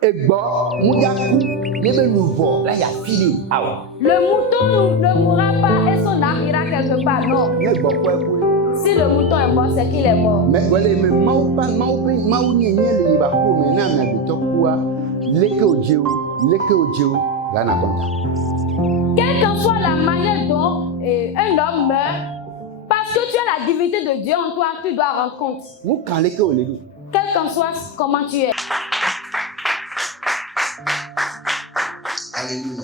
Le mouton ne mourra pas et son âme ira quelque part. Non. Si le mouton est mort, c'est qu'il est mort. Quelle que soit la manière dont un homme meurt, parce que tu as la divinité de Dieu en toi, tu dois rendre compte. Quel qu'en soit comment tu es. Alléluia.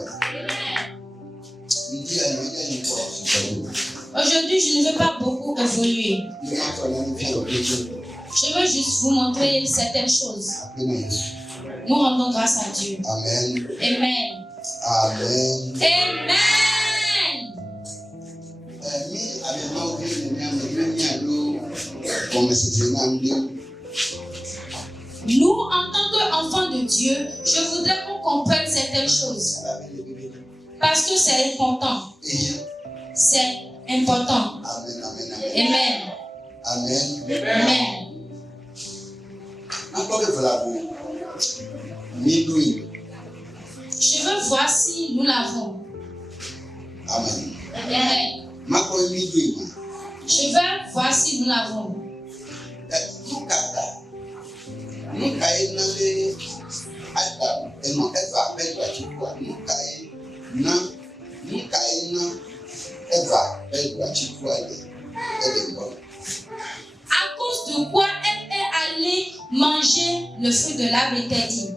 Aujourd'hui, je ne veux pas beaucoup évoluer. Je veux juste vous montrer certaines choses. Nous rendons grâce à Dieu. Amen. Amen. Amen. Amen. Nous, en tant qu'enfants de Dieu, je voudrais qu'on comprenne certaines choses. Parce que c'est important. C'est important. Amen. Amen. Amen. Amen. Je veux voir si nous l'avons. Amen. Amen. Je veux voir si nous l'avons. À cause de quoi elle est allée manger le fruit de l'arbre interdit?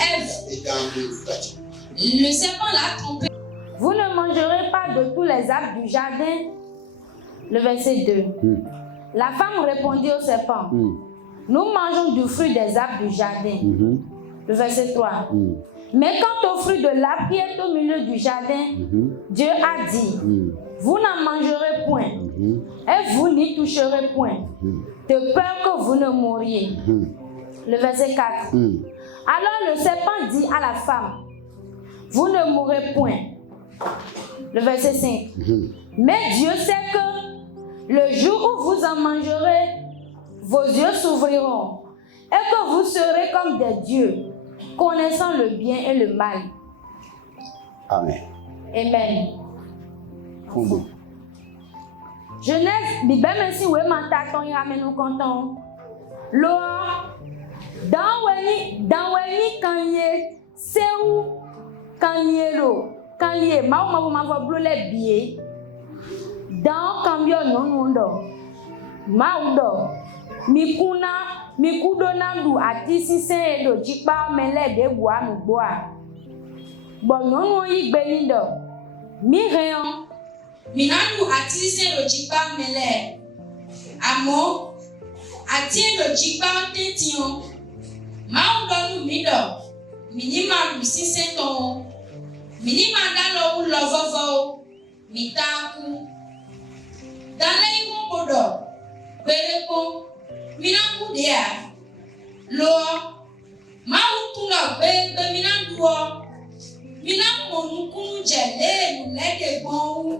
Ève. Le serpent l'a trompé. Vous ne mangerez pas de tous les arbres du jardin. Le verset 2. La femme répondit au serpent. Nous mangeons du fruit des arbres du jardin. Le verset 3. Mais quant au fruit de l'arbre qui est au milieu du jardin, Dieu a dit, vous n'en mangerez point, et vous n'y toucherez point, de peur que vous ne mouriez. Le verset 4. Alors le serpent dit à la femme, vous ne mourrez point. Le verset 5. Mais Dieu sait que le jour où vous en mangerez, vos yeux s'ouvriront, et que vous serez comme des dieux, connaissant le bien et le mal. Amen. Amen. Genèse, Bible merci oui mantaton y ramène nous content. Lo dans weni kanye c'est où kanye lo kanye ma blole bié dans cambio non maudo mikudo nandu ati sisen edo jikpa mele de boa nu boa bon yi gbeni do mi reon Minandu ati sisen edo jikpa mele amo ati edo jikpa tetion maudo nu mido minima lu sisen ton minima dalo u lovovo mitaku dale imobodo bereko Minangu dia lo mautulo be minanduo minangu nukunu jele nulede bon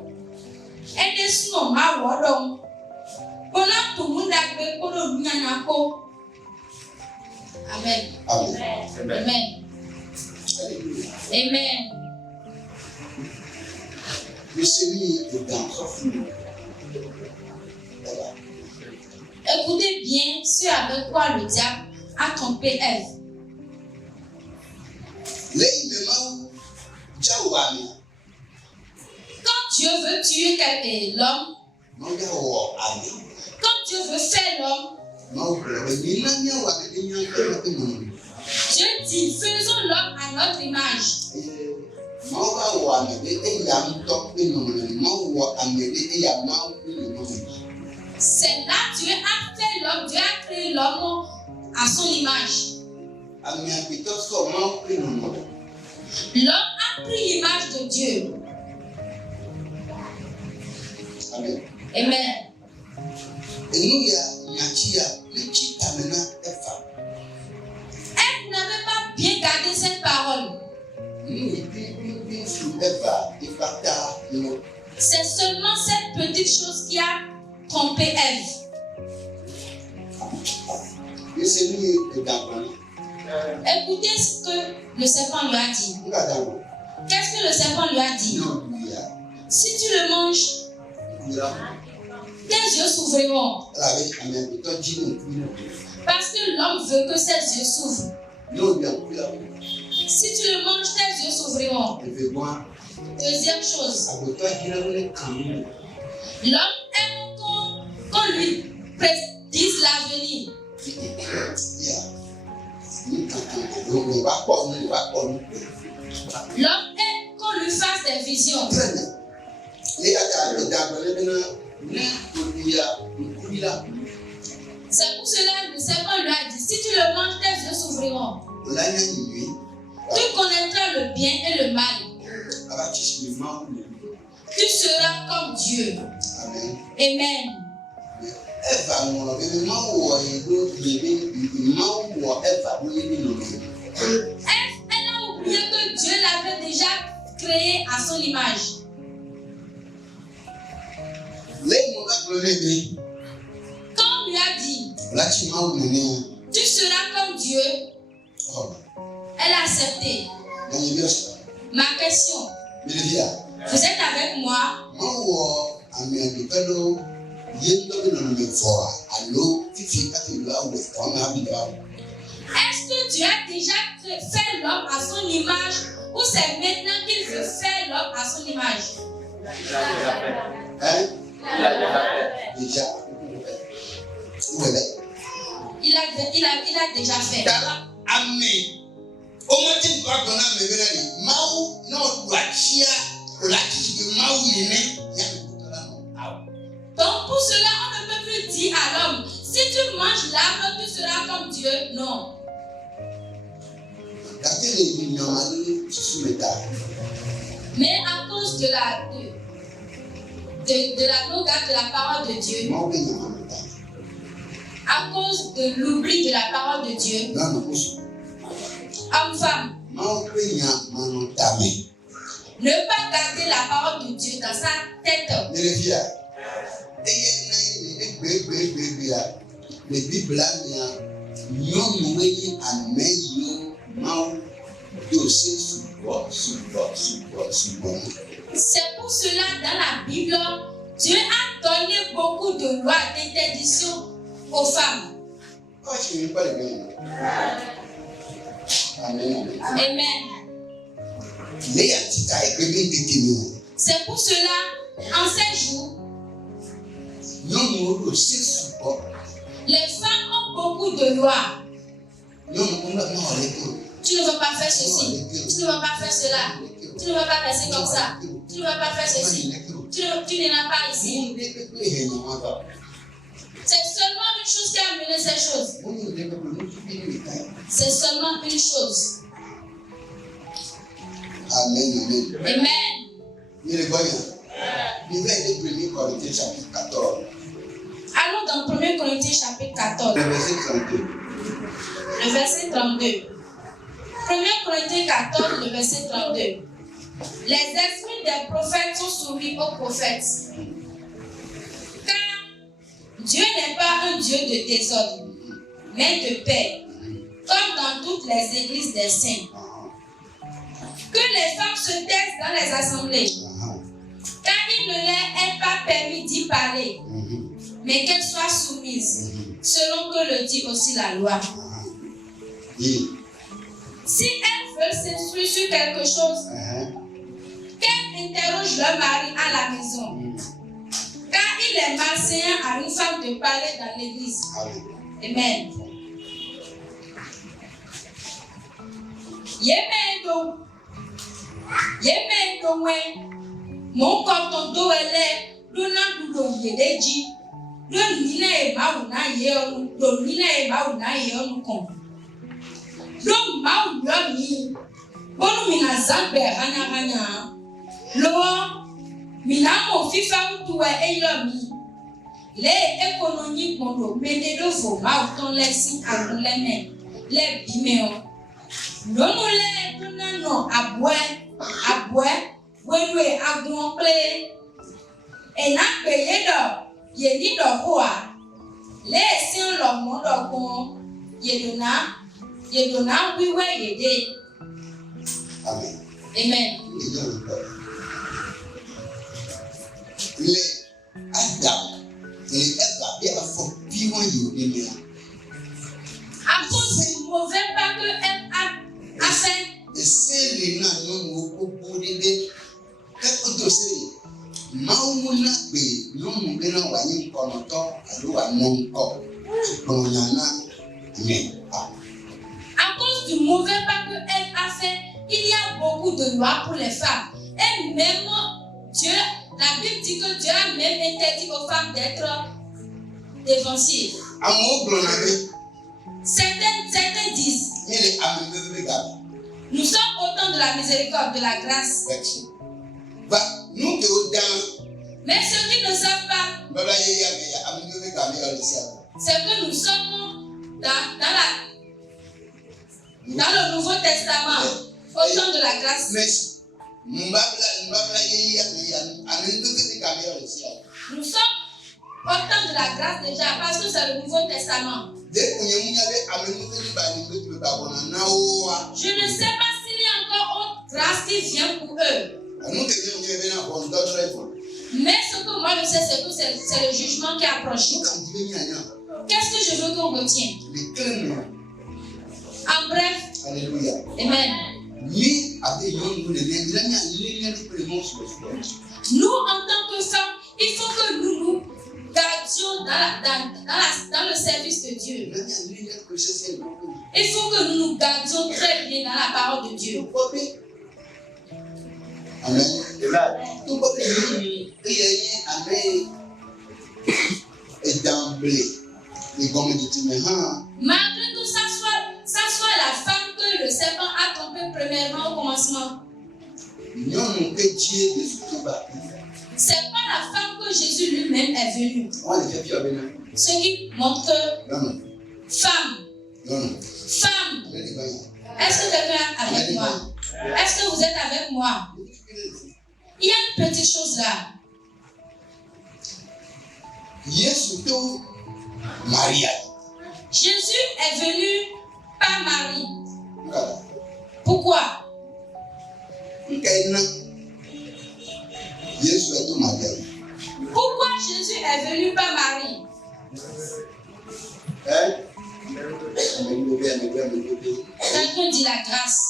ede suno ma wodon bona tumunda be kodo nyana ko. Amen. Amen. Amen. Amen. Écoutez bien ce avec quoi le diable a trompé Ève. Quand Dieu veut tuer l'homme, quand Dieu veut faire l'homme, Dieu dit faisons l'homme à notre image. C'est là Dieu a fait l'homme, Dieu a créé l'homme à son image. L'homme a pris l'image de Dieu. Amen. Amen. Elle n'avait pas bien gardé cette parole. C'est seulement cette petite chose qui a trompé Ève. Écoutez ce que le serpent lui a dit. Qu'est-ce que le serpent lui a dit? Si tu le manges, tes yeux s'ouvriront. Parce que l'homme veut que ses yeux s'ouvrent. Si tu le manges, tes yeux s'ouvriront. Deuxième chose, l'homme aime qu'on lui prédise l'avenir. L'homme aime qu'on lui fasse des visions. C'est pour cela que le serpent lui a dit, si tu le manges, tes yeux s'ouvriront. Tu connaîtras le bien et le mal. Tu seras comme Dieu. Amen. Elle a oublié que Dieu l'avait déjà créé à son image. Quand on lui a dit, tu seras comme Dieu, elle a accepté. Ma question, vous êtes avec moi? Est-ce que Dieu a déjà fait l'homme à son image ou c'est maintenant qu'il veut faire l'homme à son image? Il a déjà fait. Donc pour cela, on ne peut plus dire à l'homme, si tu manges l'arbre, tu seras comme Dieu. Non. Mais à cause de la longueur de la parole de Dieu, à cause de l'oubli de la parole de Dieu, homme, femme, ne pas garder la parole de Dieu dans sa tête. C'est pour cela dans la Bible, Dieu a donné beaucoup de lois d'interdiction aux femmes. Amen. C'est pour cela, en ces jours, les femmes ont beaucoup de lois. Tu ne veux pas faire ceci, tu ne veux pas faire cela, tu ne veux pas rester comme ça, tu ne veux pas faire ceci, tu n'iras pas ici. C'est seulement une chose qui a amené ces choses. C'est seulement une chose. Amen. Amen. Allons dans 1 Corinthiens chapitre 14. Le verset 32. 1 Corinthiens 14, le verset 32. Les esprits des prophètes sont soumis aux prophètes. Car Dieu n'est pas un Dieu de désordre, mais de paix, comme dans toutes les églises des saints. Que les femmes se taisent dans les assemblées, car il ne leur est pas permis d'y parler, mais qu'elles soient soumises, selon que le dit aussi la loi. Si elles veulent s'instruire sur quelque chose, qu'elles interrogent leur mari à la maison, car il est malséant à une femme de parler dans l'église. Amen. Yemendo we mon koton do ele do na do yedeji do nina e ba una ye onu do nina e ba una ye onu kon do ma uyo mi bonu mi na zambe hanya lo mi na mo fifa utu e eyo mi le ekonomi kondo mede do fo ma uton lesi aguleme le bimeo lonu le do na no abwe wenwe agun ple ena pe ye ni do hoa le sin lo mo do gun Yedona wiwe yede. Amen. Amen. Les Adam et Eva, ils ont fait pire. À cause du mauvais pas que elle a fait. Et c'est les nains au bout de quelque chose. Maumuna be non bena wani konoto aluwa nonko. Amen. À cause du mauvais pas que elle a fait, il y a beaucoup de lois pour les femmes. Et même Dieu, la Bible dit que Dieu a même interdit aux femmes d'être défensives. Certains disent, nous sommes au temps de la miséricorde, de la grâce. Mais ceux qui ne savent pas, c'est que nous sommes dans le Nouveau Testament, au temps de la grâce. Nous sommes au temps de la grâce déjà, parce que c'est le Nouveau Testament. Je ne sais pas s'il y a encore autre grâce qui vient pour eux. Mais ce que moi je sais, c'est que c'est le jugement qui approche. Qu'est-ce que je veux qu'on retienne? En bref, Alléluia. Amen. Nous, en tant que femmes, il faut que nous nous gardions dans le service de Dieu. Il faut que nous nous gardions très bien dans la parole de Dieu. Amen. Malgré tout, ça soit la femme que le serpent a trompée premièrement au commencement. C'est pas la femme que Jésus lui-même est venu. Ce qui montre que femme. Est-ce que quelqu'un est avec moi? Est-ce que vous êtes avec moi? Il y a une petite chose là. Jésus est venu par Marie. Pourquoi? Pourquoi Jésus est venu par Marie? Quelqu'un dit la grâce.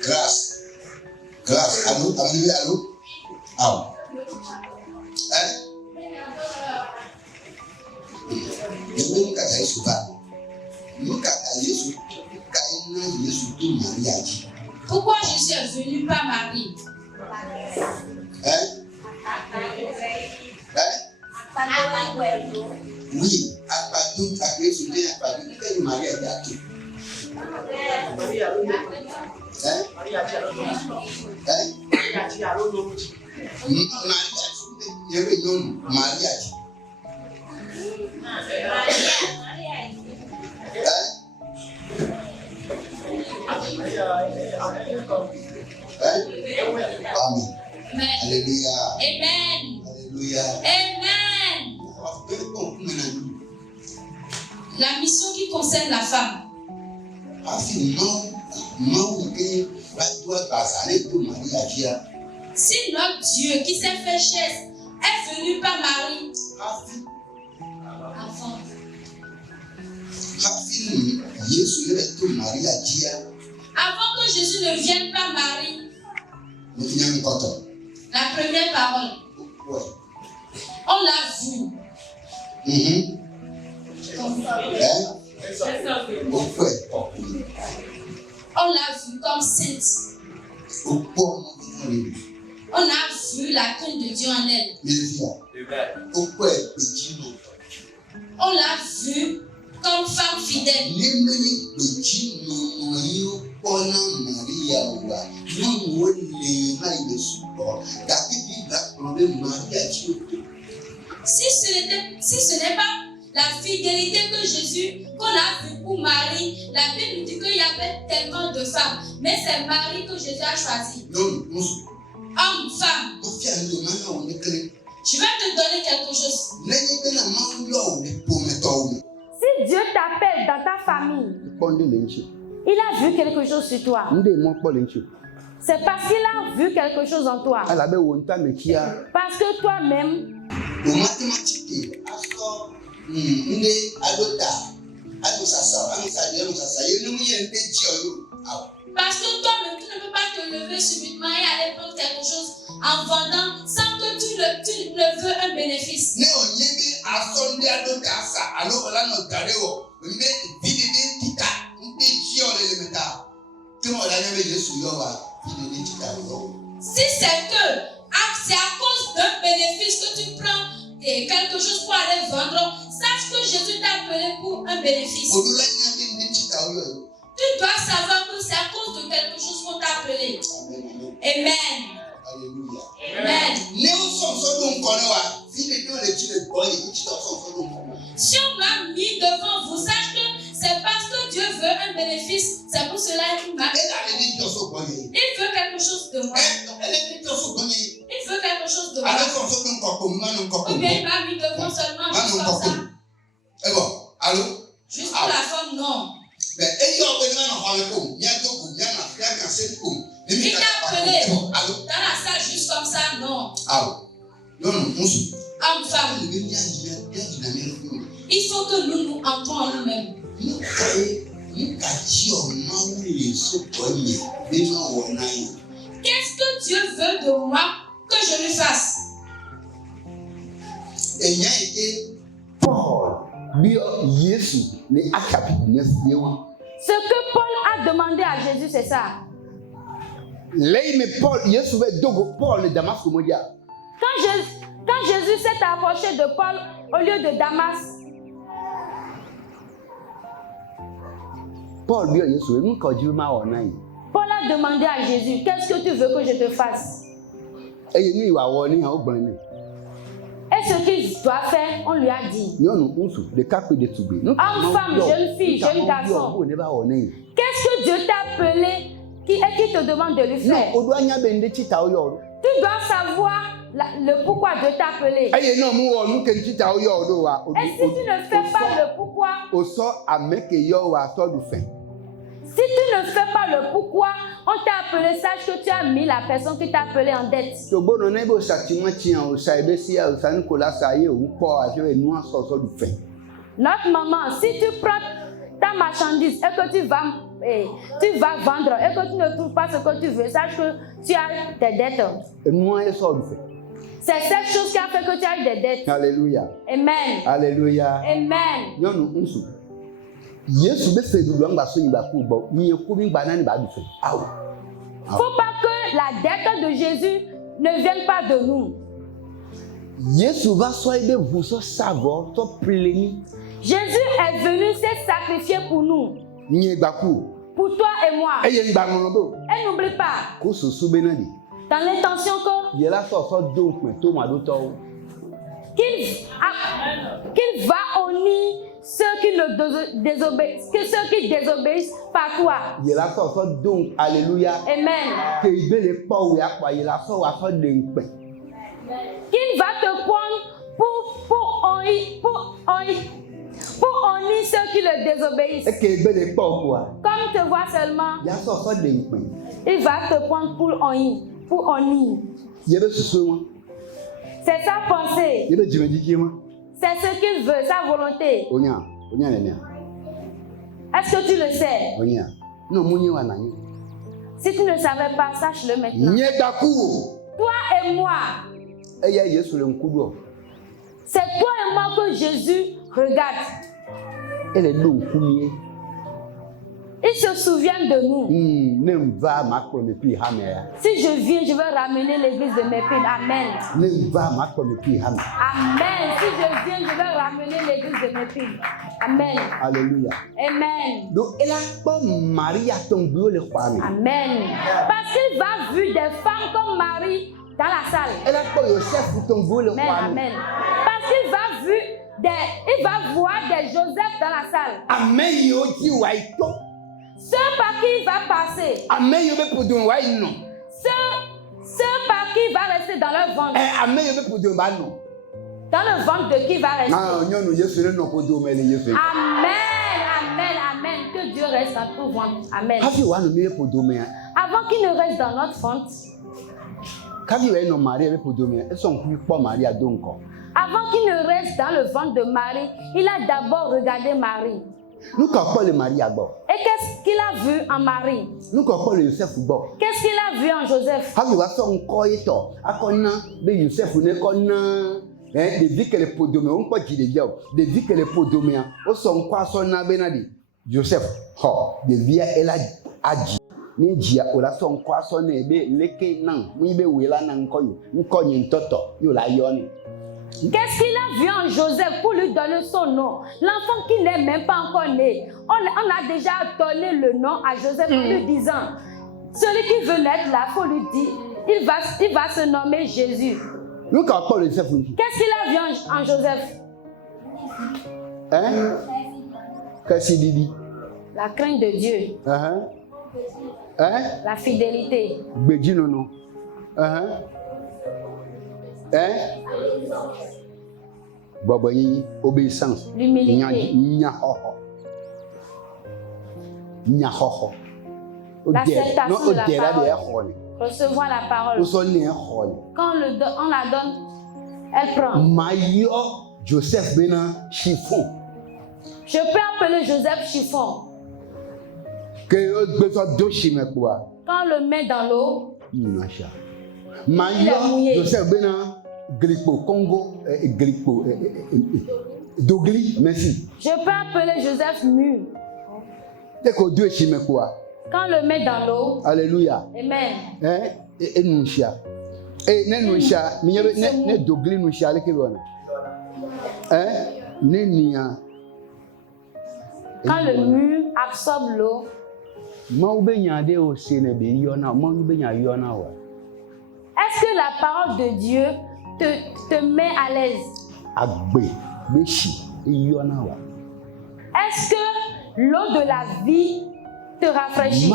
Grâce. Allô? Pourquoi Jésus est venu par Marie? Oui, Amen. Alléluia. Amen. Alléluia. Amen. La mission qui concerne la femme. Si notre Dieu qui s'est fait chair est venu par Marie, avant que Jésus ne vienne par Marie, la première parole, on l'a vu. On l'a vu comme sainte. On a vu la crainte de Dieu en elle. On l'a vu comme femme fidèle. Si ce n'est pas la fidélité que Jésus, qu'on a vu pour Marie, la Bible dit qu'il y avait tellement de femmes, mais c'est Marie que Jésus a choisi. Homme, femme, Ko fia ndo mana o ne kere. je vais te donner quelque chose. Nenye be na ma yo le pometo o. Si Dieu t'appelle dans ta famille, Kpɔnde le ŋuti. il a vu quelque chose sur toi. Nde mɔ kpɔ le ŋuti. C'est parce qu'il a vu quelque chose en toi. Elabe wo ŋutɔ ame tsia. Parce que toi-même, O mathématique aso nde adota. Ado sasa, anu sasa. Ye no mu ye nte ji o yo. Parce que toi-même, tu ne peux pas te lever subitement et aller prendre quelque chose en vendant sans que tu ne veux un bénéfice. Ne o nye bi aso nde adota sa alo ola no tare o. Mbe videde kita nte ji o le meta. Tu mo la nye be Yesu yo wa. Videde kita yo. Si c'est c'est à cause d'un bénéfice que tu prends quelque chose pour aller vendre, sache que Jésus t'a appelé pour un bénéfice. Odula nye be nde kita yo. Tu dois savoir que c'est à cause de quelque chose qu'on t'a appelé. Amen. Alléluia. Amen. Ne o so don kono wa. Videde o le ji le boy ki ti so don kono. Si on m'a mis devant vous, sache que c'est parce que Dieu veut un bénéfice. C'est pour cela qu'il m'a. Il veut quelque chose de moi. Il veut quelque chose de moi. Ou bien il m'a mis devant seulement juste comme ça. Juste pour la forme, non. Il t'a appelé dans la salle juste comme ça, non. Homme, femme. Il faut que nous nous entrons en nous-mêmes. Qu'est-ce que Dieu veut de moi que je lui fasse? Paul bi Yesu le akapi ne sewa. ce que Paul a demandé à Jésus, c'est ça. Lei me Paul Yesu be dogo Paul le Damasque modia. Quand Jésus s'est approché de Paul au lieu de Damas, Paul bi Yesu nu ka ji ma ona yi. Paul a demandé à Jésus, qu'est-ce que tu veux que je te fasse? Eye ni iwa wo ni ha o gban ni. Et ce qu'il doit faire, on lui a dit. Nyɔnu ŋutsu ɖeka kpe ɖetugbi. Homme, femme, jeune fille, jeune garçon. Qu'est-ce que Dieu t'a appelé et qui te demande de lui faire? Non, o doit nya be nde tita o yo. Tu dois savoir le pourquoi Dieu t'a appelé. Eye no mu wo nu ke tita o yo do wa. Et si tu ne fais pas le pourquoi, o so ame ke yo wa so du fin. si tu ne fais pas le pourquoi, on t'a appelé, sache que tu as mis la personne qui t'a appelé en dette. To bono na bo sentiment tien o sa ebe si o sa Nicolas sa ye o po a je nu so so du fin. Notre maman, si tu prends ta marchandise et que tu vas vendre et que tu ne trouves pas ce que tu veux, sache que tu as des dettes. Nu e so du fin. C'est cette chose qui a fait que tu as eu des dettes. Alléluia. Amen. Alléluia. Amen. Nyɔnu ŋutsu. Yesu be fe dudu angba so yiba ku bo. Ni ko mi gba na ni ba du fin. Awo. Faut pas que la dette de Jésus ne vienne pas de nous. Yesu va so ebe vu so savo to pleni. Jésus est venu se sacrifier pour nous. Ni gba ku. Pour toi et moi. Eye ngba mo do. Et n'oublie pas, Ko so so be na di. dans l'intention que Ye la so do pe to ma do to. qu'il va honner ceux qui le désobéissent, que ceux qui désobéissent par toi. Ye la so do alléluia. Amen. Ke ibele po we apa ye la so wa so de npe. Qu'il va te prendre pour honner ceux qui le désobéissent. E ke ibele po quoi. Comme te voit seulement, Ya so de npe. il va te prendre pour honner. Ye be susu won. C'est sa pensée. Ye be jimeji ki won. C'est ce qu'il veut, sa volonté. Onya nene. Est-ce que tu le sais? Onya. No munyi wa na nyi. Si tu ne savais pas, sache-le maintenant. Nye gba ku. Toi et moi, Eye Yesu le nkudu o. c'est toi et moi que Jésus regarde. Ele do nkumie. Il se souvient de nous. Ne mva ma ko me pi ha me ya. Si je viens, je vais ramener l'église de mes pieds. Amen. Ne mva ma ko me pi ha me. Amen. Si je viens, je vais ramener l'église de mes pieds. Amen. Alléluia. Amen. Donc elle a pas Maria tombe le kwame. Amen. Parce qu'il va vu des femmes comme Marie dans la salle. Elle a pas Joseph tombe le Amen. kwame. Amen. Parce qu'il va voir des Joseph dans la salle. Amen yo ji wa ito. Ceux par qui il va passer. Amen yo be podun wa ino. Ceux par qui rester dans leur ventre. Amen, il veut pour Dieu, bah non. Dans le ventre de qui va rester? Amen, amen, amen. Que Dieu reste dans ton ventre. Amen. Avant qu'il ne reste dans notre ventre. Avant qu'il ne reste dans le ventre de Marie, il a d'abord regardé Marie. Et qu'est-ce qu'il a vu en Marie? Qu'est-ce qu'il a vu en Joseph? Joseph, qu'est-ce qu'il a vu en Joseph pour lui donner son nom? L'enfant qui n'est même pas encore né. On a déjà donné le nom à Joseph en lui disant, celui qui veut naître là, il faut lui dire, il va se nommer Jésus. Qu'est-ce qu'il a vu en Joseph? Hein? Qu'est-ce qu'il dit? La crainte de Dieu. Hein? La fidélité. Obéissance. L'humilité. L'acceptation de la parole. Recevoir la parole. Quand on la donne, elle prend. Joseph Bena chiffon. Je peux appeler Joseph chiffon. Quand on le met dans l'eau, il est mouillé. Joseph Bena Glipo Congo Glipo Dogli, merci. Je peux appeler Joseph mûr. Quand on le met dans l'eau. Alléluia. Amen. Et Nunchia. Et Nenunchia, ne Dogli Nunchia le Kibona. Quand le mur absorbe l'eau, est-ce que la parole de Dieu te met à l'aise? Est-ce que l'eau de la vie te rafraîchit?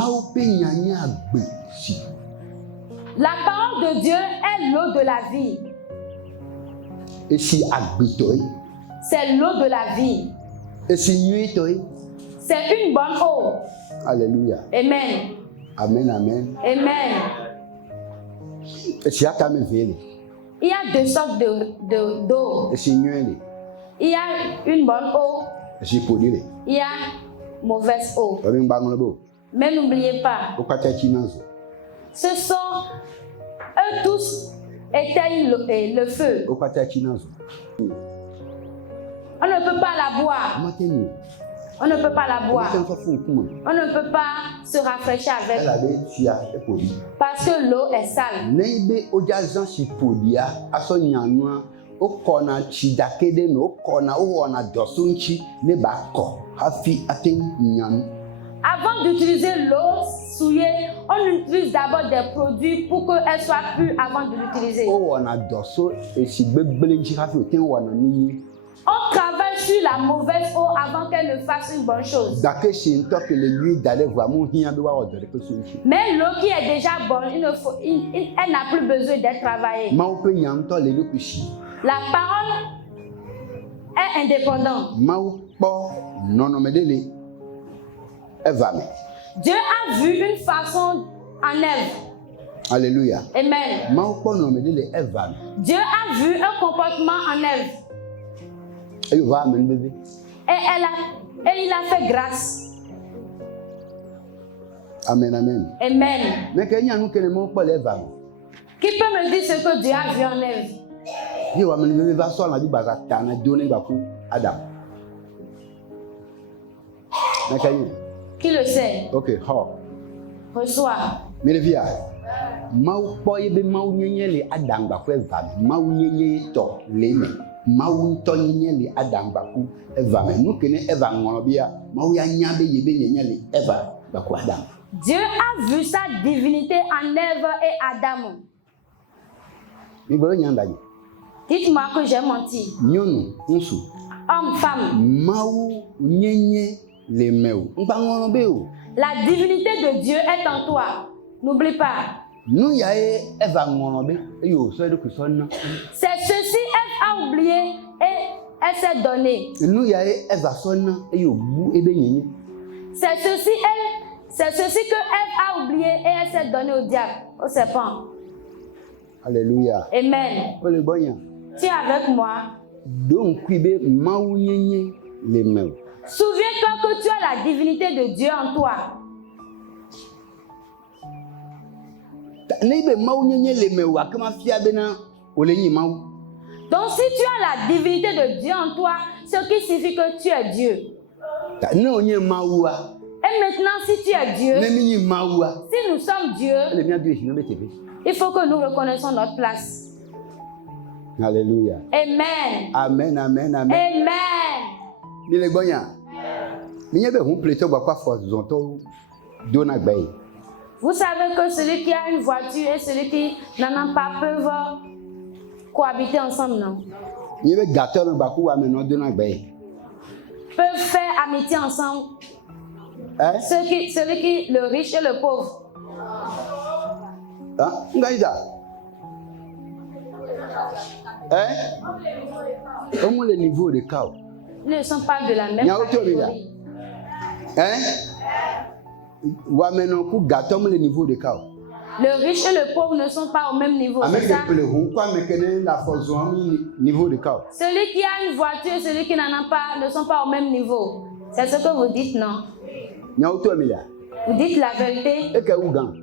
La parole de Dieu est l'eau de la vie. C'est l'eau de la vie. C'est une bonne eau. Alléluia. Amen. Amen, amen. Amen. Il y a deux sortes d'eau. Il y a une bonne eau. Il y a mauvaise eau. Mais n'oubliez pas, ce sont eux tous éteignent le feu. On ne peut pas la boire. On ne peut pas la boire. On ne peut pas se rafraîchir avec. Parce que l'eau est sale. Avant d'utiliser l'eau souillée, on utilise d'abord des produits pour qu'elle soit pure avant de l'utiliser. On travaille sur la mauvaise eau avant qu'elle ne fasse une bonne chose. Mais l'eau qui est déjà bonne, elle n'a plus besoin d'être travaillée. La parole est indépendante. Dieu a vu une façon en Ève. Alléluia. Amen. Dieu a vu un comportement en Ève. Et il a fait grâce. Amen, amen. Amen. Mais qui peut me dire ce que Dieu a vu en Ève? Qui le sait? Ok, reçois. Melevia. Mau boy be mau nyenye le adam ba kwe va. Mau nyenye to le me. Mau to nyenye le adam ba ku eva me. Nu kene eva ngono bia. Mau ya nya be yebe nyenye le eva ba ku adam. Dieu a vu sa divinité en Ève et Adam. Dites-moi que j'ai menti. Nyonu, nsu. Homme, femme. Mau nyenye le meu. Mpa ngono be o. La divinité de Dieu est en toi. N'oublie pas. Nous y a Eva Monobe, et you said que son. C'est ceci, elle a oublié et elle s'est donnée. Nous y a Eva son, et you bou et béni. C'est ceci que Ève a oublié et elle s'est donnée au diable, au serpent. Alléluia. Amen. Oh le bon. Tu es avec moi. Donc, kuibe maounyenye les mains. Souviens-toi que tu as la divinité de Dieu en toi. Nebe maounyenye les mains wa kama fia bena olenyi maou. Donc si tu as la divinité de Dieu en toi, ce qui signifie que tu es Dieu. Non onye maoua. Et maintenant si tu es Dieu, Nemi maoua. si nous sommes Dieu, Le mien Dieu je me il faut que nous reconnaissons notre place. Alléluia. Amen. Amen, amen, amen. Amen. Mile bonya. Minyebe hon pleto ba kwa force zonto dona gbaye. Vous savez que celui qui a une voiture et celui qui n'en a pas peuvent cohabiter ensemble, non? Minyebe gato no ba ku wa meno dona gbaye. Peuvent faire amitié ensemble. Hein? Celui qui, le riche et le pauvre. Hein? Ngaïda. Hein? Comment le niveau de chaos? Ils ne sont pas de la même catégorie. Hein? Wa meno ku gato mo le niveau de chaos. Le riche et le pauvre ne sont pas au même niveau. Avec C'est ça? le hon kwa mekene la force niveau de chaos. Celui qui a une voiture et celui qui n'en a pas ne sont pas au même niveau. C'est ce que vous dites, non? Nyauto mila. Vous dites la vérité. E ke ugan.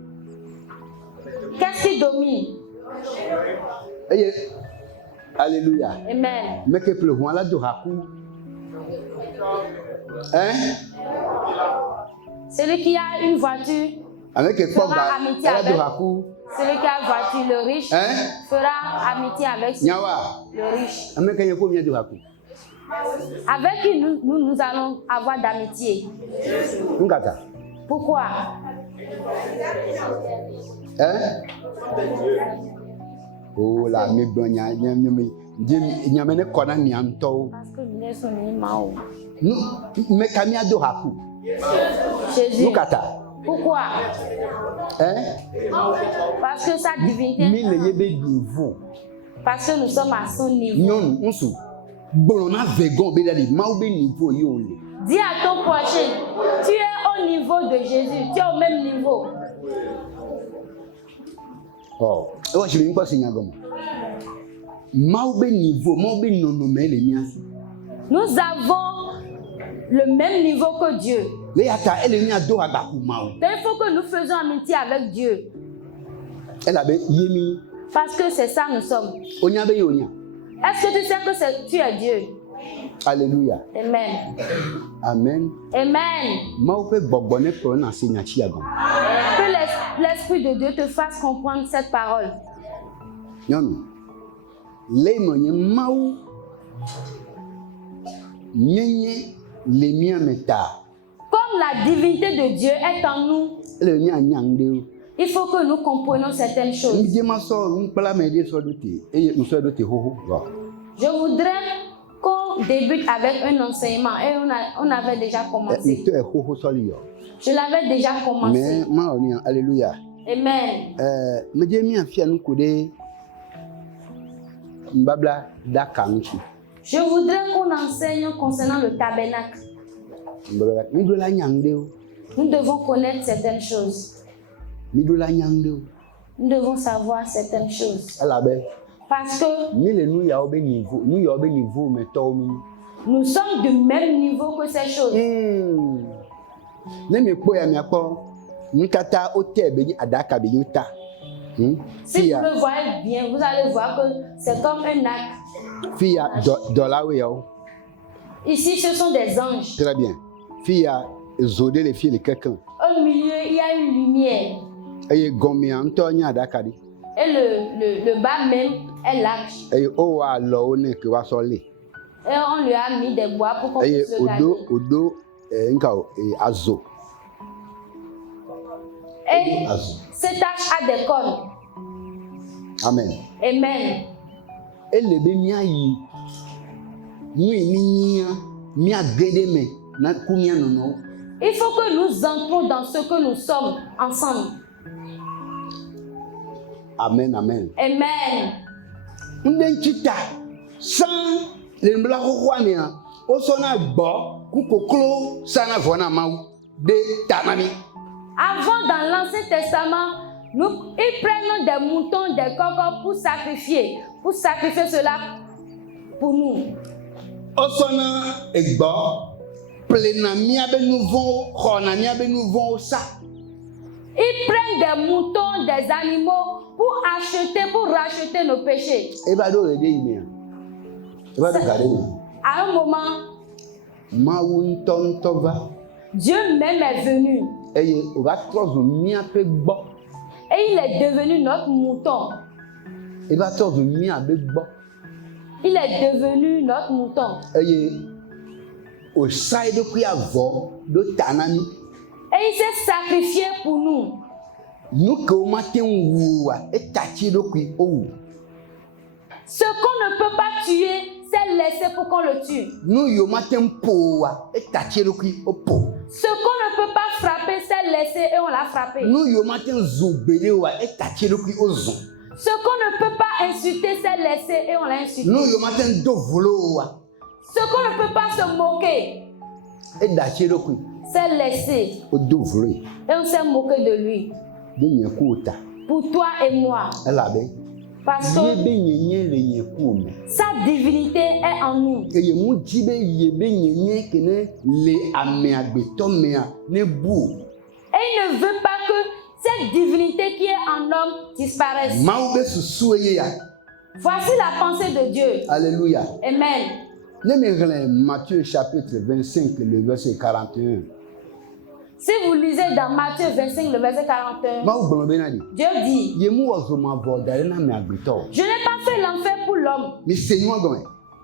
Qu'est-ce qui domine? Eye. Alléluia. Amen. Meke ple hon la do haku. Hein? Celui qui a une voiture Avec fera amitié la avec do haku. celui qui a une voiture, le riche, Hein? fera amitié avec Nyawa. le riche. Ameke yeko bien do haku. Avec qui nous allons avoir d'amitié. Ngata. Pourquoi? Hein? Oh la me donya nyamene kona mianto. Parce que nous sommes mao. Nu me kamia do haku. Jésus. Ngata. Pourquoi? Hein? Parce que sa divinité. Mi le yebe niveau. Parce que nous sommes à son niveau. Nyon nsu. Bolona vegon be dali ma be niveau yo le. Dis à ton prochain, tu es au niveau de Jésus, tu es au même niveau. Oh, e je vais pas signer comme. Ma be niveau, ma be nono me le miasi. Nous avons le même niveau que Dieu. Le yata ele ni ado agaku ma o. Donc il faut que nous faisions amitié avec Dieu. Elle a be yemi. Parce que c'est ça nous sommes. Onya be yonya. Est-ce que tu sais que tu es Dieu? Alléluia. Amen. Amen. Amen. Ma o pe bogbone pro na signa chi agon. Que l'Esprit de Dieu te fasse comprendre cette parole. Nyon. Le monye ma o. Nyenye le mia meta. Comme la divinité de Dieu est en nous, Le nya nyangde. il faut que nous comprenions certaines choses. Ndie ma so npala me de so dote. E no so dote ho ho. Je voudrais qu'on débute avec un enseignement et on avait déjà commencé. Nto e ho ho so yo. Je l'avais déjà commencé. Mais ma oni alléluia. Amen. Me je mi afia nu ko de mbabla da kanchi. Je voudrais qu'on enseigne concernant le tabernacle. Mbabla mi do la nyangde o. Nous devons connaître certaines choses. Mi do la nyangde o. Nous devons savoir certaines choses. Ala be Parce que mi le nu ya obe niveau, nu ya obe niveau me to mi. nous sommes du même niveau que ces choses. Ne mi po ya mi apo. Ni kata o te be ni adaka be ni ta. Si vous le voyez bien, vous allez voir que c'est comme un arc. Fia dollar we yo. Ici, ce sont des anges. Très bien. Fia zodé les filles de quelqu'un. Au milieu, il y a une lumière. Et gomi Antonia adaka di. Et le bas même est l'arche. Et o wa lo ne ke wa so le. Et on lui a mis des bois pour qu'on puisse le garder. Odo azo. Et Azo. cette arche a des cornes. Amen. Amen. Et le be mi ayi. Mi agede me na kunya nono. Il faut que nous entrons dans ce que nous sommes ensemble. Amen, amen. Amen. Ndenchita sans le mbla khokhwania osona gbo kukoklo sana vona mau de tamami. Avant, dans l'Ancien Testament, ils prennent des moutons, des coqs pour sacrifier cela pour nous. Osona egbo plena miabe nouveau khona miabe nouveau ça. Ils prennent des moutons, des animaux pour racheter nos péchés. E ba do rede ime. E ba do gade. À un moment, Mawu tontova. Dieu même est venu Eye o va trozo miape gbo. et il est devenu notre mouton. E va trozo miabe gbo. Il est devenu notre mouton. Eye o sai do ku avo do tanani. Et il s'est sacrifié pour nous. Nous que matin ou et tati do ku o. Ce qu'on ne peut pas tuer, c'est laissé pour qu'on le tue. Nous yo matin po et tati do ku o po. Ce qu'on ne peut pas frapper, c'est laissé et on l'a frappé. Nous yo matin zobele wa et tati do ku o zo. Ce qu'on ne peut pas insulter, c'est laissé et on l'a insulté. Nous yo matin do volo wa Ce qu'on ne peut pas se moquer, et tati do ku c'est laissé o do volo. et on s'est moqué de lui. De nyekuta. Pour toi et moi. Elabe. Parce Ye que be nyenye le nyekume. sa divinité est en nous. Eye mu jibe ye be nyenye kene le ame agbeto mea ne bu. Et il ne veut pas que cette divinité qui est en homme disparaisse. Mawu be susu ye ya. Voici la pensée de Dieu. Alléluia. Amen. Ne me relève Matthieu chapitre 25 le verset 41. Si vous lisez dans Matthieu 25, le verset 41, Mawu gbɔnɔ bena di. Dieu dit, Ye mu wɔ zoma vɔ da ɖe na ame agbetɔ. je n'ai pas fait l'enfer pour l'homme. Mi se nyua gɔmɛ.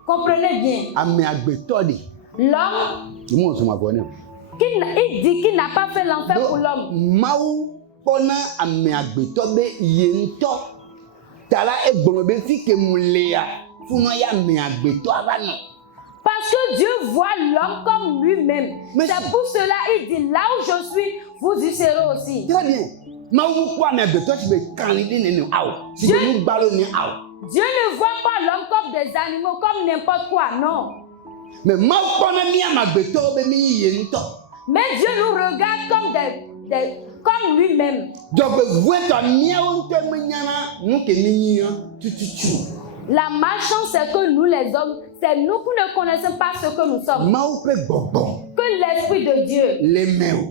Comprenez bien. Ame agbetɔ de. L'homme, Ye mu wɔ zoma vɔ ne. il dit qu'il n'a pas fait l'enfer pour l'homme. Mawu kpɔna ame agbetɔ be ye ŋutɔ ta la egbɔnɔ be fi ke mu lea funɔ ya ame agbetɔ ava nɔ. Parce que Dieu voit l'homme comme lui-même. Mais C'est si- pour cela il dit, là où je suis, vous y serez aussi. Très bien. Mawu kpɔ ame agbetɔ si be kan ɖi nene awo. Si be nu gbalo ne awo. Dieu ne voit pas l'homme comme des animaux, comme n'importe quoi, non. Mais Mawu kpɔna mi ame agbetɔ be mi ye ŋutɔ. Mais Dieu nous regarde comme lui-même. Dzɔgbevɔetɔ miawo ŋutɔ menyana nu ke mi nyi tututu. La malchance, c'est que nous les hommes, c'est nous qui ne connaissons pas ce que nous sommes. Mawu ƒe gbɔgbɔ Que l'Esprit de Dieu, le meo.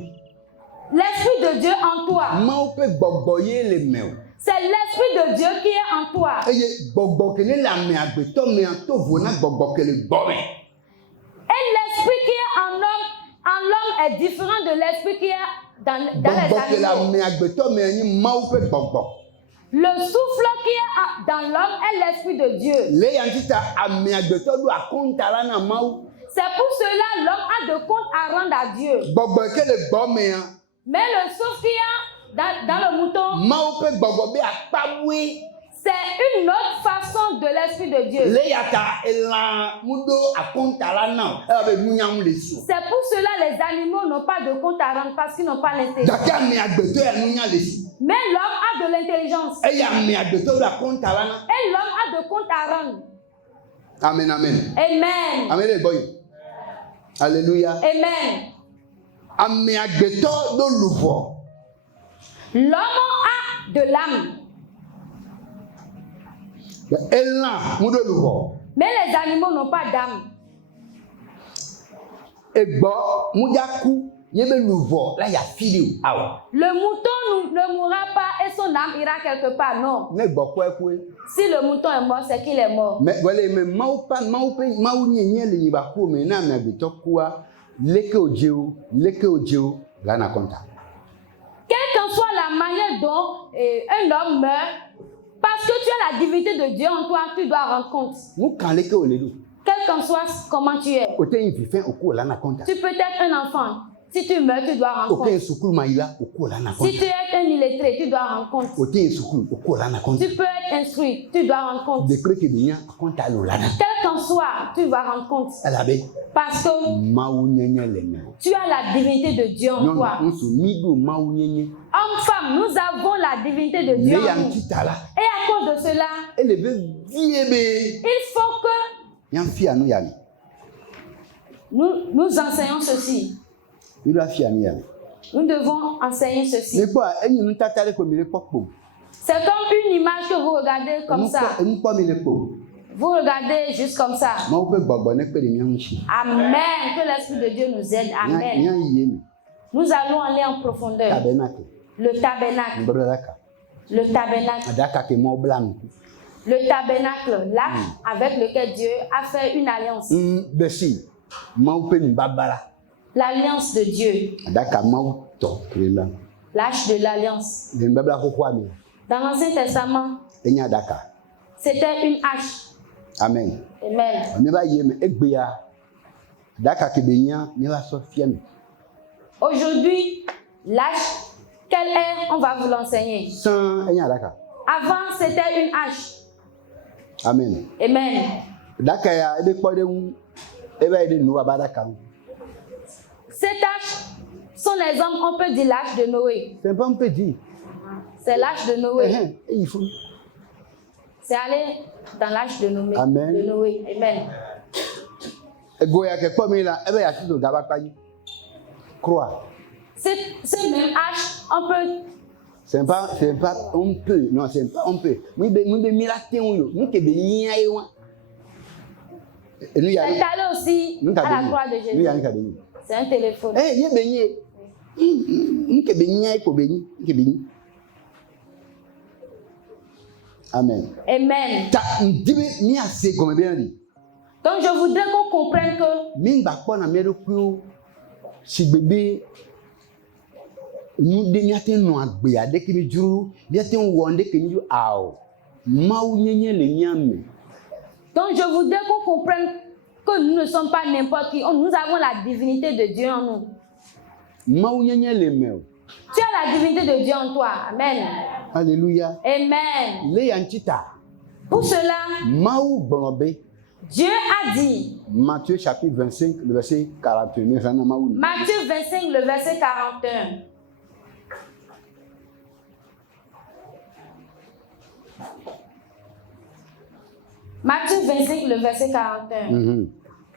l'Esprit de Dieu en toi, Mawu ƒe gbɔgbɔ ye le meo. c'est l'Esprit de Dieu qui est en toi. Eye gbɔgbɔ ke ne le ame agbetɔ mea to vo na gbɔgbɔ ke le gbɔ me. Et l'Esprit qui est en l'homme est différent de l'Esprit qui est dans les Gbɔgbɔ ke le animaux. ame agbetɔ mea nye Mawu ƒe gbɔgbɔ. Le souffle qui est dans l'homme est l'Esprit de Dieu. Le ya ŋuti ta ame agbetɔ ɖo akɔnta la na Mawu. C'est pour cela l'homme a de compte à rendre à Dieu. Gbɔgbɔ ke le gbɔ mea Mais le souffle qui est dans le mouton, Mawu ƒe gbɔgbɔ be akpabue. c'est une autre façon de l'Esprit de Dieu. Le ya ta elã ŋu ɖo akɔnta la na o. Ela be nunyam le si o. C'est pour cela les animaux n'ont pas de compte à rendre parce qu'ils n'ont pas l'intelligence. Gake ame agbetɔ ya nunya le si. Mais l'homme a de l'intelligence. Eye ame agbetɔ ɖo akɔnta la na. Et l'homme a de compte à rendre. Amen, amen. Amen. Amen le boy. Alléluia. Amen. Ame agbetɔ ɖo luʋɔ. L'homme a de l'âme. Elã ŋu ɖo luʋɔ. Mais les animaux n'ont pas d'âme. Egbɔ ŋudzaku ye be luʋɔ la ya fi ɖi o. Awɔ. Le mouton ne mourra pas et son âme ira quelque part. Non. Ne gbɔ kɔe koe. Si le mouton est mort, c'est qu'il est mort. Mais Mawu nye le nyiba ku me na ame agbetɔ kua leke o dze o la na kɔnta. Quelle qu'en soit la manière dont un homme meurt, parce que tu as la divinité de Dieu en toi, tu dois rendre compte. Ŋu kan leke o le do. Quel qu'en soit comment tu es. O te yi vifɛn o ku o la na kɔnta. Tu peux être un enfant. Si tu meurs, tu dois rendre Aucun compte. soukoul maïla, au cours là, Si tu es un illettré, tu dois rendre compte. aucun soukoul, au cours là, compte. Tu peux être instruit, tu dois rendre compte. Décret que bien, compte à l'olana. Quel qu'en soit, tu vas rendre compte. Elle avait Parce que maounyenye les mains. tu as la divinité de Dieu en Non, toi. on se mido maounyenye. Homme, femme, nous avons la divinité de Dieu Les en nous. yankitala. Et à cause de cela, Elle veut viébé. il faut que Yan fia nous yami. nous enseignons ceci. Il doit fia nous yami. Nous devons enseigner ceci. Mais quoi, elle nous tatale comme il est pas pour. C'est comme une image que vous regardez comme ça. Nous pas il est pour. Vous regardez juste comme ça. Ma ou peut babonner que les miens chi. Amen. Que l'Esprit de Dieu nous aide. Amen. Yan yémi. Nous allons aller en profondeur. Tabernacle. Le tabernacle. Mbadaka. Le tabernacle. Adaka ke mo blanc. Le tabernacle, l'arche avec lequel Dieu a fait une alliance. Bessi. Ma ou peut mbabala. L'alliance de Dieu. Adaka ma ou to krela. L'arche de l'alliance. Le mbabala ko kwa mi. Dans l'Ancien Testament, Enya adaka. c'était une hache. Amen. Amen. Me ba yéme egbeya. Adaka ke benya ni la so fiemi. Aujourd'hui, l'arche, quelle est, on va vous l'enseigner. Sans enya adaka. Avant, c'était une hache. Amen. Amen. Adaka ya ebe kpɔ ɖe ŋu. Ebe yi ɖe nu aba adaka ŋu. Cette hache sont les hommes, on peut dire l'arche de Noé. C'est pas un peu dit. C'est l'arche de Noé. Il faut. C'est aller dans l'arche de Noé. Amen. De Noé. Amen. Goya ke kpɔ mi la ebe ya si do gaba kpa dzi. Croix. Cette même hache, on peut. C'est pas on peut. Non, c'est pas on peut. Nous be mi la te ŋu yo. Nous ke be nyia ye wa. Nous ya. C'est allé aussi Nous à la croix de Nous ya Jésus. ni ka be ni. C'est un téléphone. Eh, ye be nyi. Nous ke be nyia ko be nyi. Ke be nyi. Amen. Amen. Ta ndibe mi ase comme bien dit. Donc je voudrais qu'on comprenne que Mi gba kpɔ na mi ɖokui si gbegbe nu de miate nɔ agbe aɖe ke mi dzro miate wɔ aɖe ke mi dzro awɔ mawu nyenye le mia me. Donc je voudrais qu'on comprenne que nous ne sommes pas n'importe qui. Nous avons la divinité de Dieu en nous. Mawu nyenye le me o. Tu as la divinité de Dieu en toi. Amen. Alléluia. Amen. Le ya ntita. Pour cela, Mawu gblɔ be. Dieu a dit, Matthieu chapitre 25 le verset 41. Ça na mawu. Matthieu 25, le verset 41. Matthieu 25, le verset 41.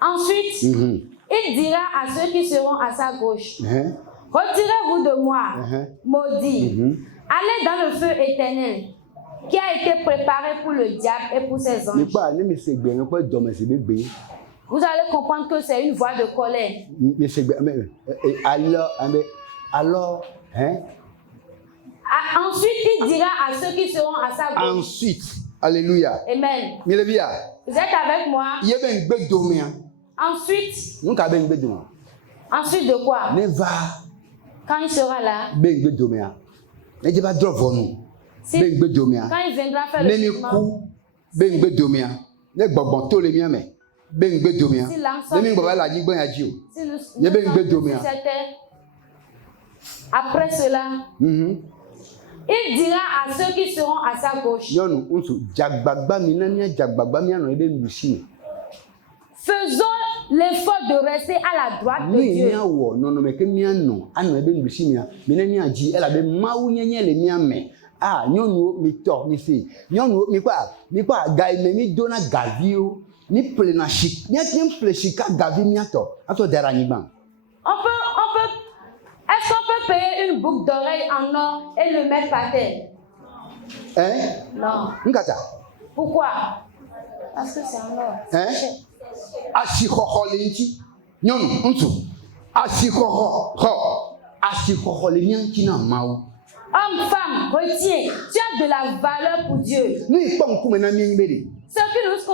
Ensuite, il dira à ceux qui seront à sa gauche, retirez-vous de moi, maudits, allez dans le feu éternel, qui a été préparé pour le diable et pour ses Ne anges. pas ne me se gbe ne pas dɔme se be gbe. Vous allez comprendre que c'est une voix de colère. Me se gbe alors Ensuite, il dira à ceux qui seront à sa gauche. ensuite alléluia. Amen. Mi le bia. Vous êtes avec moi? Ye be gbe domea. Ensuite, Nu ka be gbe doma. ensuite de quoi? Ne va Quand il sera là, be gbe domea. Ne je ba drop vonu. si- Be gbe domea. quand il viendra faire Ne le mi jugement, ku be gbe domea. Ne gbɔgbɔ to le mia me. Be gbe domea. si l'âme Ne mi sort- gbɔ la nyigba ya dzi o. si nous, Il y a nous bien sommes une domea. sur cette terre, après cela, il dira à ceux qui seront à sa gauche, Nyɔnu ŋutsu dzagbagba mi na mia dzagbagba mia nɔ ebe nuɖusi me. faisons l'effort de rester à la droite de Nu yi Dieu. mia wɔ nɔnɔme ke mia nɔ anɔ ebe nuɖusi mea mi ne mia dzi elabe Mawu nyenye le mia me. Nyɔnuwo mi tɔ mi se nyɔnuwo mi kpɔ aga yi me mi dona gaviwo mi ple si miate ple sika gavi miatɔ atɔ da ɖe anyigba. Est-ce qu'on peut payer une boucle d'oreille en or et le mettre par terre? Non. Nkata. Pourquoi? Parce que c'est en or. Asixɔxɔ le ŋuti nyɔnu ŋutsu asixɔxɔ le mia ŋuti na Mawu. Homme, femme, retiens, tu as de la valeur pour Dieu. Nu yi kpɔ ŋkume na mia nyi be de. Ce qui nous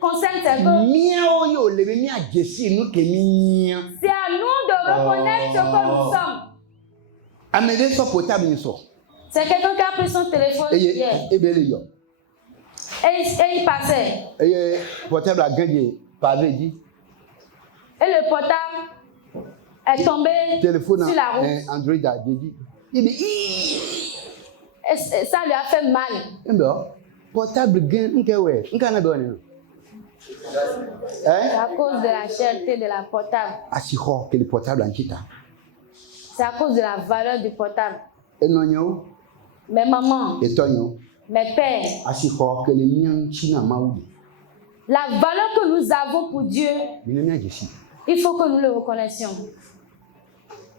concerne, c'est que Miawo yo le be mia dzesi nu ke mi nyia. c'est à nous de reconnaître ce que nous sommes. Ame ɖe sɔ potable ni sɔ. C'est quelqu'un qui a pris son téléphone hier Ebe le yɔ. et il passait. Eye portable a gagné pavé dit. Et le portable est tombé téléphone sur la route. Android a dit il dit Et ça lui a fait mal. portable gain nkewe nkana be woni C'est à cause de la cherté de la portable. asiho que le portable anchita C'est à cause de la valeur du portable. enonyo Mes mamans, etonyo mes pères, asiho que le nyanchi na maudi la valeur que nous avons pour Dieu, minene jesi il faut que nous le reconnaissions.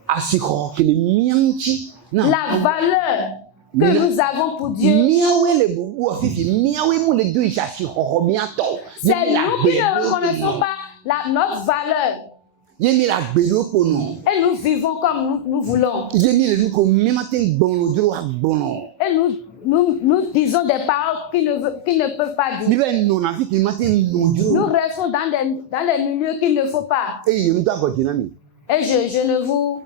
asiho que le nyanchi na La valeur que nous avons pour Dieu, miawe le bubu ofifi miawe mu le do asiho miato c'est nous qui ne reconnaissons pas notre valeur. yemi la gbero pono Et nous vivons comme nous voulons. yemi le nuko mematen gbono dro agbono Et nous disons des paroles qui ne peuvent pas ni dire. be no na fi ki maten no Nous dro restons dans les milieux qu'il ne faut pas. e yemi ta go jinami Et je ne vous...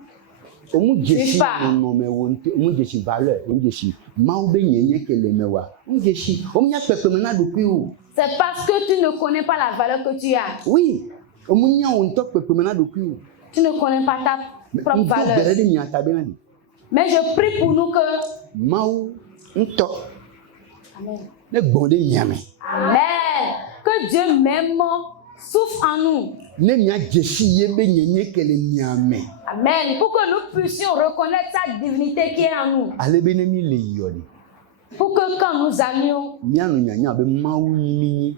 omu jesi pas. no me wonte omu jesi valeur omu jesi mawo be nyenye kele mewa omu jesi omu nya pepe me na dokui o C'est parce que tu ne connais pas la valeur que tu as. oui omu nya wonto pepe me na dokui o Tu ne connais pas ta propre valeur. bere de mi atabe na di Mais je prie pour nous que... mawo nto Amen. ne gbonde nyame Amen. Que Dieu même souffle en nous. ne nya jesi ye be nyenye kele nyame Amen. Pour que nous puissions reconnaître sa divinité qui est en nous. ale be ne mi le yoni Pour que quand nous allions, mianu nyanya be mawo nyimi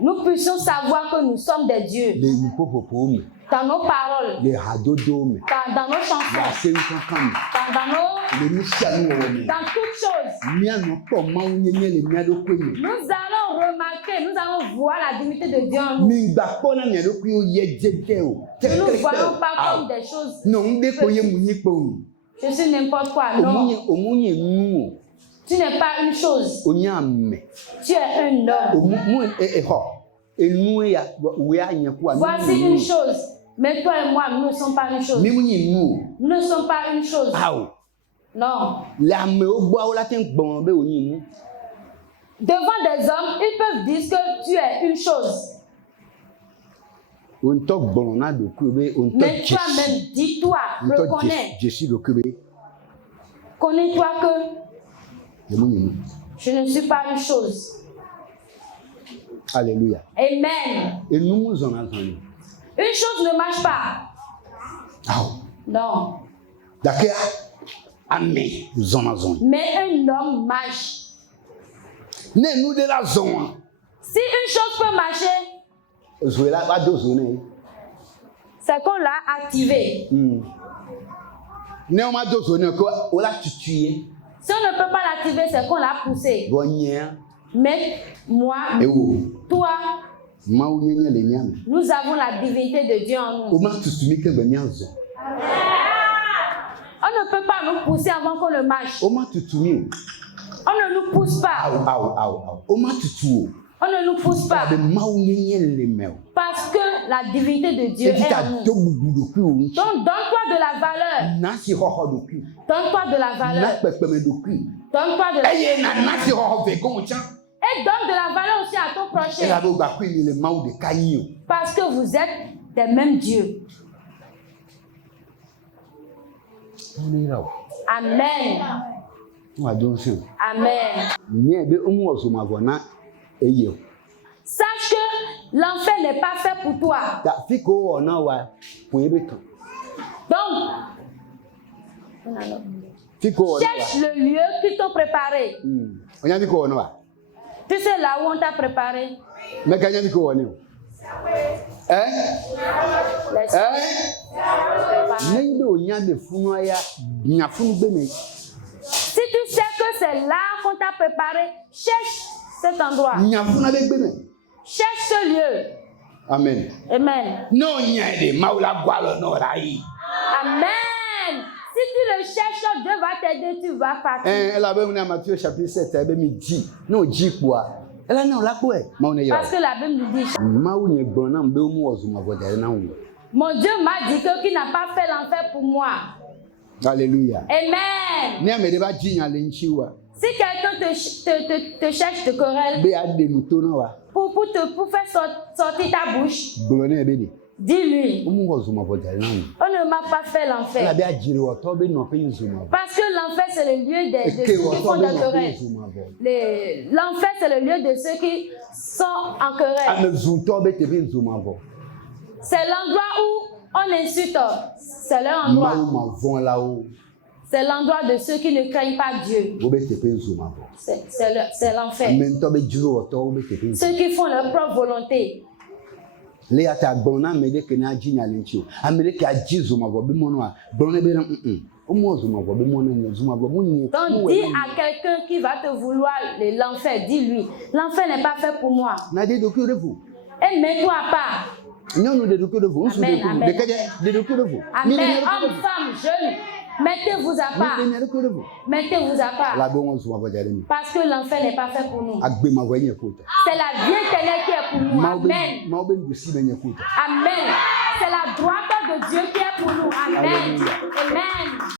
nous puissions savoir que nous sommes des dieux. le popopo me Dans nos paroles, le hadodo me dans nos la chansons, senkan kam dans le mushanu wo me toutes choses. mianu ko mawo nyenye le miado ko me Nous allons remarquer, nous allons voir la divinité de Dieu en nous. mi gba po na miado ko ye jeje o Nous ne voyons pas comme des choses. no nde ko ye munyi po Je suis n'importe quoi. Non, omunye nu tu n'es pas une chose. onya me Tu es un homme. omu ho enu ya we anya ko Voici une chose. Mais toi et moi, nous ne sommes pas une chose. mi munyi nu Nous ne sommes pas une chose. awo Non. la me o gbo la ten gbon be onyi nu Devant des hommes, ils peuvent dire que tu es une chose. on to gbon na do ku be on to Mais toi-même, dis-toi, reconnais. jesi do ku be Connais-toi que ye munyi nu je ne suis pas une chose. alléluia Amen. enu mu zona zona Une chose ne marche pas. awo Non. dakia ame zona zona Mais un homme marche. ne nu de la zona Si une chose peut marcher, zoela ba do zona c'est qu'on l'a activé. ne o ma do zona ko o la tutuye Si on ne peut pas l'activer, c'est qu'on l'a poussé. bo nya Mais moi, e wo toi, mawo nyenye le nyame nous avons la divinité de Dieu en o nous. ma tutumi ke be nya zo On ne peut pas nous pousser avant qu'on ne marche. o ma tutumi On ne nous pousse pas. awo o ma tutu On ne nous pousse o pas. be mawo nyenye le mewo Parce que la divinité de Dieu e est ta en do nous. gugu do ku o nchi Donc, donne-toi de la valeur. na si hoho do ku Donne-toi de la na valeur. pepe me do ku Donne-toi de la eye na si hoho ve ko ncha Et donne de la valeur aussi à ton e la prochain. do gba ku ni le mawo de kanyi o Parce que vous êtes des mêmes dieux. Amen. wa don sin Amen. nye be o mu ozo ma bona eye Sache que l'enfer n'est pas fait pour toi. da fiko ona wa po ebe kan Donc, fiko ona wa cherche le lieu qu'ils t'ont préparé. onya fiko ona wa Tu sais là où on t'a préparé. me ka nya fiko ona Laisse préparer. ne ndo onya de funu aya nya funu gbe me Si tu sais que c'est là qu'on t'a préparé, cherche cet endroit. nya funu be gbe me Cherche ce lieu. amen Amen. no nya de maula gwalo no rai Amen. Si tu le cherches, Dieu va t'aider, tu vas partir. elle avait venu à Matthieu chapitre 7 elle me dit no ji quoi elle a non la quoi ma on ya Parce que la Bible nous dit, ma wo nye gbon na mbe mu ozo ma voda na wo mon Dieu m'a dit que qui n'a pas fait l'enfer pour moi. alléluia Amen. ne me de ba ji nya le nchi wa Si quelqu'un te cherche, te querelle, be ade nu to na wa pour faire sortir ta bouche, gbon na be ni Dis-lui, Umu wa zuma voda nani. on ne m'a pas fait La l'enfer. bia jiri wa tobe no pe zuma. Parce que l'enfer, c'est le lieu de ceux qui font des querelles. L'enfer, c'est le lieu de ceux qui sont en querelle. Ame zu tobe te be zuma vo. C'est l'endroit où on insulte. C'est leur endroit. Ma ma von la o. C'est l'endroit de ceux qui ne craignent pas Dieu. Wo be te pe zuma vo. C'est l'enfer. Ame tobe jiri wa tobe te pe. Ceux qui font leur propre volonté. Le ata gbona me de ke na jinya lenchi. Ame de ke aji zuma vo be mono a. Gbona be na Umu zuma vo be mono ni zuma vo mu ni. Donc dis à quelqu'un qui va te vouloir l'enfer, dis-lui, l'enfer n'est pas fait pour moi. Na de doku refu. Et mets-toi à part. Nyonu de doku refu. Nsu de doku. De kaje de doku refu. Amen. Hommes, femmes, jeunes, mettez-vous à part. Mettez-vous à part. La bon zuma vo jare ni. Parce que l'enfer n'est pas fait pour nous. Agbe ma vo yen kota. C'est la vie éternelle qui est pour nous. Amen. Ma obe ngusi benye kota. Amen. C'est la droite de Dieu qui est pour nous. Amen. Amen.